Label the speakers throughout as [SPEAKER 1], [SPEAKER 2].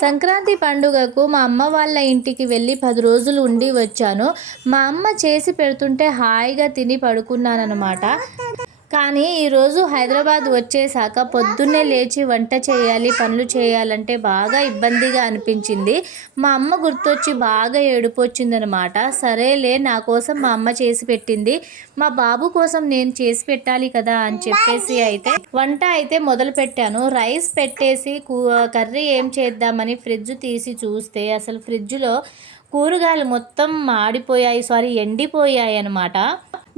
[SPEAKER 1] సంక్రాంతి పండుగకు మా అమ్మ వాళ్ళ ఇంటికి వెళ్ళి పది రోజులు ఉండి వచ్చాను. మా అమ్మ చేసి పెడుతుంటే హాయిగా తిని పడుకున్నానమాట కానీ ఈరోజు హైదరాబాద్ వచ్చేసాక పొద్దున్నే లేచి వంట చేయాలి పనులు చేయాలంటే బాగా ఇబ్బందిగా అనిపించింది. మా అమ్మ గుర్తొచ్చి బాగా ఏడుపు వచ్చిందనమాట సరేలే నా కోసం మా అమ్మ చేసి పెట్టింది. మా బాబు కోసం నేను చేసి పెట్టాలి కదా అని చెప్పేసి అయితే వంట అయితే మొదలు పెట్టాను. రైస్ పెట్టేసి కూ- కర్రీ ఏం చేద్దామని ఫ్రిడ్జ్ తీసి చూస్తే అసలు ఫ్రిడ్జ్లో కూరగాయలు మొత్తం మాడిపోయాయి సారీ ఎండిపోయాయి అనమాట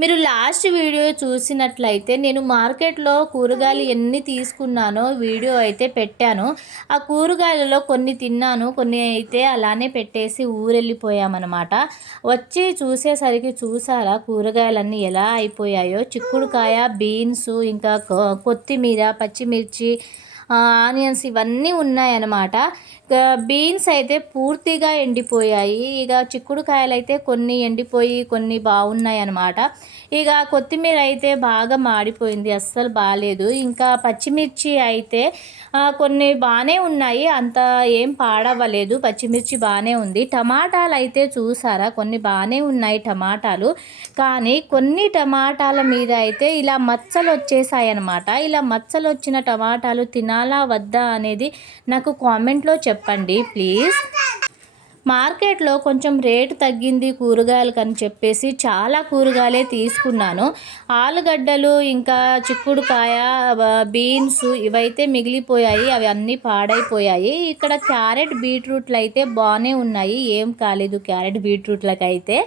[SPEAKER 1] మీరు లాస్ట్ వీడియో చూసినట్లయితే నేను మార్కెట్లో కూరగాయలు ఎన్ని తీసుకున్నానో వీడియో అయితే పెట్టాను. ఆ కూరగాయలలో కొన్ని తిన్నాను కొన్ని అయితే అలానే పెట్టేసి ఊరెళ్ళిపోయామన్నమాట. వచ్చి చూసేసరికి చూసారా కూరగాయలన్నీ ఎలా అయిపోయాయో? చిక్కుడుకాయ బీన్స్ ఇంకా కొత్తిమీర పచ్చిమిర్చి ఆనియన్స్ ఇవన్నీ ఉన్నాయన్నమాట. బీన్స్ అయితే పూర్తిగా ఎండిపోయాయి. ఇక చిక్కుడుకాయలు అయితే కొన్ని ఎండిపోయి కొన్ని బాగున్నాయి అన్నమాట ఇక కొత్తిమీర అయితే బాగా మాడిపోయింది. అస్సలు బాగాలేదు ఇంకా పచ్చిమిర్చి అయితే కొన్ని బాగానే ఉన్నాయి. అంత ఏం పాడవ్వలేదు. పచ్చిమిర్చి బాగానే ఉంది. టమాటాలు అయితే చూసారా? కొన్ని బాగానే ఉన్నాయి టమాటాలు. కానీ కొన్ని టమాటాల మీద అయితే ఇలా మచ్చలు వచ్చేసాయి అనమాట ఇలా మచ్చలు వచ్చిన టమాటాలు కొనాలా వద్దా అనేది నాకు కామెంట్లో చెప్పండి ప్లీజ్. మార్కెట్లో కొంచెం రేటు తగ్గింది కూరగాయలకు అని చెప్పేసి చాలా కూరగాయలే తీసుకున్నాను. ఆలుగడ్డలు ఇంకా చిక్కుడుకాయ బీన్స్ ఇవైతే మిగిలిపోయాయి అవి అన్నీ పాడైపోయాయి. ఇక్కడ క్యారెట్ బీట్రూట్లు అయితే బాగానే ఉన్నాయి. ఏం కాలేదు క్యారెట్ బీట్రూట్లకు అయితే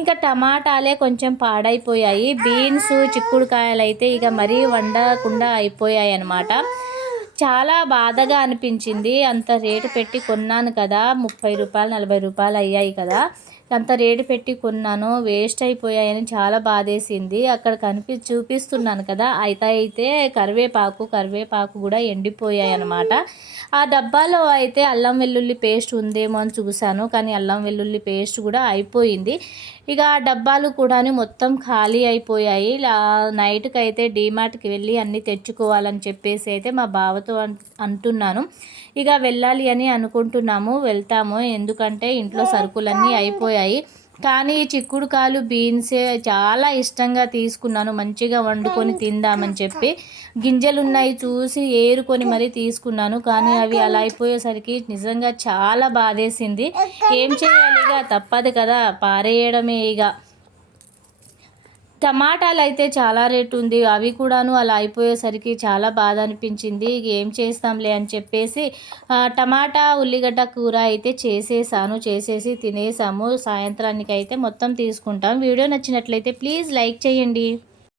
[SPEAKER 1] ఇంకా టమాటాలే కొంచెం పాడైపోయాయి. బీన్స్ చిక్కుడుకాయలు అయితే ఇక మరీ వండకుండా అయిపోయాయి అన్నమాట చాలా బాధగా అనిపించింది. అంత రేటు పెట్టి కొన్నాను కదా. ముప్పై రూపాయలు నలభై రూపాయలు అయ్యాయి కదా. అంత రేటు పెట్టి కొన్నాను వేస్ట్ అయిపోయాయని చాలా బాధేసింది. అక్కడ కనిపి చూపిస్తున్నాను కదా. అయితే అయితే కరివేపాకు కరివేపాకు కూడా ఎండిపోయాయి అనమాట ఆ డబ్బాలో అయితే అల్లం వెల్లుల్లి పేస్ట్ ఉందేమో అని చూశాను. కానీ అల్లం వెల్లుల్లి పేస్ట్ కూడా అయిపోయింది. ఇక ఆ డబ్బాలు కూడా మొత్తం ఖాళీ అయిపోయాయి. నైట్కి అయితే డీమార్ట్కి వెళ్ళి అన్నీ తెచ్చుకోవాలని చెప్పేసి అయితే మా బావతో అన్- అంటున్నాను. ఇక వెళ్ళాలి అని అనుకుంటున్నాము. వెళ్తాము. ఎందుకంటే ఇంట్లో సరుకులన్నీ అయిపోయాయి. కానీ ఈ చిక్కుడుకాయలు బీన్స్ చాలా ఇష్టంగా తీసుకున్నాను. మంచిగా వండుకొని తిందామని చెప్పి గింజలు ఉన్నాయి చూసి ఏరుకొని మరీ తీసుకున్నాను. కానీ అవి అలా అయిపోయేసరికి నిజంగా చాలా బాధేసింది. ఏం చేయాలి ఇక తప్పదు కదా. పారేయడమే ఇక. టమాటాలు అయితే చాలా రేటు ఉంది అవి కూడాను అలా అయిపోయేసరికి చాలా బాధ అనిపించింది ఏం చేస్తాంలే అని చెప్పేసి టమాటా ఉల్లిగడ్డ కూర అయితే చేసేసాను. చేసేసి తినేసాము. సాయంత్రానికి అయితే మొత్తం తీసుకుంటాం. వీడియో నచ్చినట్లయితే ప్లీజ్ లైక్ చేయండి.